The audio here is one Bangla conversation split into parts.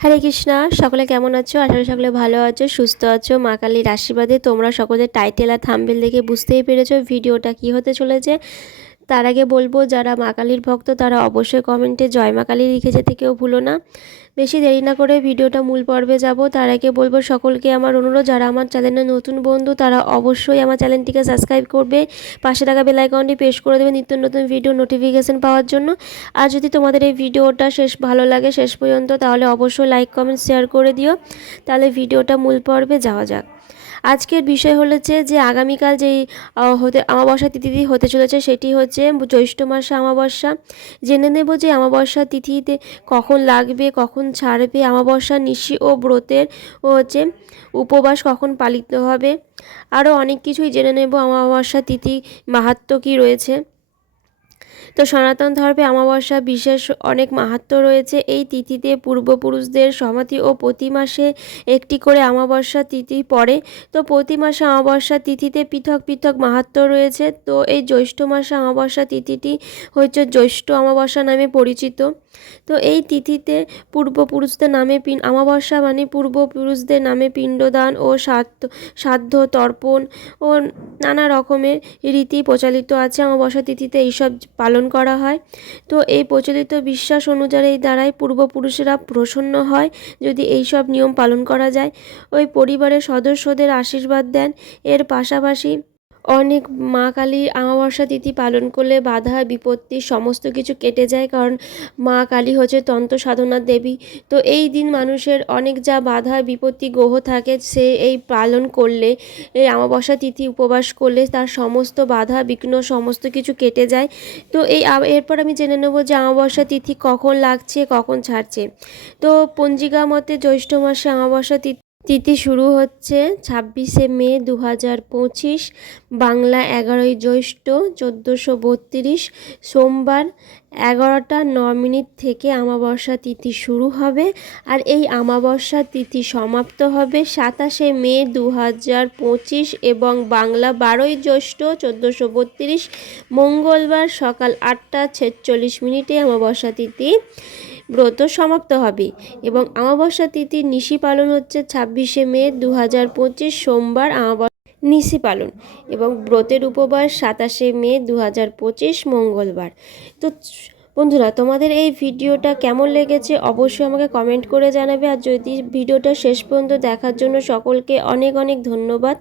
হরে কৃষ্ণা, সকলে কেমন আছো? আশা করি সকলে ভালো আছো, সুস্থ আছো। মা কালীর আশীর্বাদে তোমরা সকলে টাইটেল আর থাম্বনেল দেখে বুঝতেই পেরেছো ভিডিওটা কি হতে চলেছে। তার আগে বলবো, যারা মা কালীর ভক্ত তারা অবশ্যই কমেন্টে জয় মা কালী লিখে যেতে কেউ ভুলো না। বেশি দেরি না করে ভিডিওটা মূল পর্বে যাব। তার আগে বলবো সকলকে আমার অনুরোধ, যারা আমার চ্যানেলে নতুন বন্ধু তারা অবশ্যই আমার চ্যানেলটিকে সাবস্ক্রাইব করবে, পাশে থাকা বেল আইকনটি প্রেস করে দেবে নিত্য নতুন ভিডিও নোটিফিকেশন পাওয়ার জন্য। আর যদি তোমাদের এই ভিডিওটা ভালো লাগে শেষ পর্যন্ত, তাহলে অবশ্যই লাইক কমেন্ট শেয়ার করে দিও। তাহলে ভিডিওটা মূল পর্বে যাওয়া যাক। আজকের বিষয় হচ্ছে যে আগামীকাল যেই অমাবস্যা তিথি হতে চলেছে সেটি হচ্ছে জ্যৈষ্ঠ মাসে অমাবস্যা। জেনে নেব যে অমাবস্যা তিথিতে কখন লাগবে, কখন ছাড়বে, অমাবস্যা নিশি ও ব্রতের উপবাস কখন পালিত হবে। আরও অনেক কিছুই জেনে নেব অমাবস্যা তিথি মাহাত্ম্য কী রয়েছে। তো সনাতন ধর্মে অমাবস্যা বিশেষ অনেক মাহাত্ম্য রয়েছে। এই তিথিতে পূর্বপুরুষদের সমাধি ও প্রতি মাসে একটি করে অমাবস্যা তিথি পড়ে। তো প্রতি মাসে অমাবস্যা তিথিতে পৃথক পৃথক মাহাত্ম্য রয়েছে। তো এই জ্যৈষ্ঠ মাসে অমাবস্যা তিথিটি হচ্ছে জ্যৈষ্ঠ অমাবস্যা নামে পরিচিত। তো এই তিথিতে পূর্বপুরুষদের নামে অমাবস্যা মানে পূর্বপুরুষদের নামে পিণ্ডদান ও শ্রাদ্ধ তর্পণ ও নানা রকমের রীতি প্রচলিত আছে। অমাবস্যা তিথিতে এইসব পালন করা হয়। তো এই প্রচলিত বিশ্বাস অনুযায়ী এই দ্বারাই পূর্বপুরুষেরা প্রসন্ন হয় যদি এই সব নিয়ম পালন করা যায়। ওই পরিবারের সদস্যদের আশীর্বাদ দেন। এর পাশাপাশি অনেক মা কালীর অমাবস্যা তিথি পালন করলে বাধা বিপত্তি সমস্ত কিছু কেটে যায়, কারণ মা কালী হচ্ছে তন্ত্র সাধনার দেবী। তো এই দিন মানুষের অনেক যা বাধা বিপত্তি গ্রহ থাকে, সে এই পালন করলে, এই অমাবস্যা তিথি উপবাস করলে তার সমস্ত বাধা বিঘ্ন সমস্ত কিছু কেটে যায়। তো এরপর আমি জেনে নেব যে অমাবস্যা তিথি কখন লাগছে, কখন ছাড়ছে। তো পঞ্জিকা মতে জ্যৈষ্ঠ মাসে অমাবস্যা তিথি শুরু হচ্ছে 26শে মে 2025, বাংলা 11ই জ্যৈষ্ঠ 1432, সোমবার 11টা 9 মিনিট থেকে অমাবস্যা তিথি শুরু হবে। আর এই অমাবস্যা তিথি সমাপ্ত হবে 27শে মে 2025 এবং বাংলা 12ই জ্যৈষ্ঠ 1432, মঙ্গলবার সকাল 8টা 46 মিনিটে অমাবস্যা তিথি ব্রত সমাপ্ত হবে। এবং অমাবস্যা তিথির নিশি পালন হচ্ছে 26শে মে 2025, সোমবার নিশি পালন, এবং ব্রতের উপবাস 27শে মে 2025, মঙ্গলবার। তো বন্ধুরা, তোমাদের এই ভিডিওটা কেমন লেগেছে অবশ্যই আমাকে কমেন্ট করে জানাবে। আর যদি ভিডিওটা শেষ পর্যন্ত দেখার জন্য সকলকে অনেক অনেক ধন্যবাদ।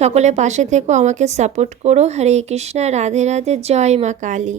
সকলে পাশে থেকো, আমাকে সাপোর্ট করো। হরে কৃষ্ণা, রাধে রাধে, জয় মা কালী।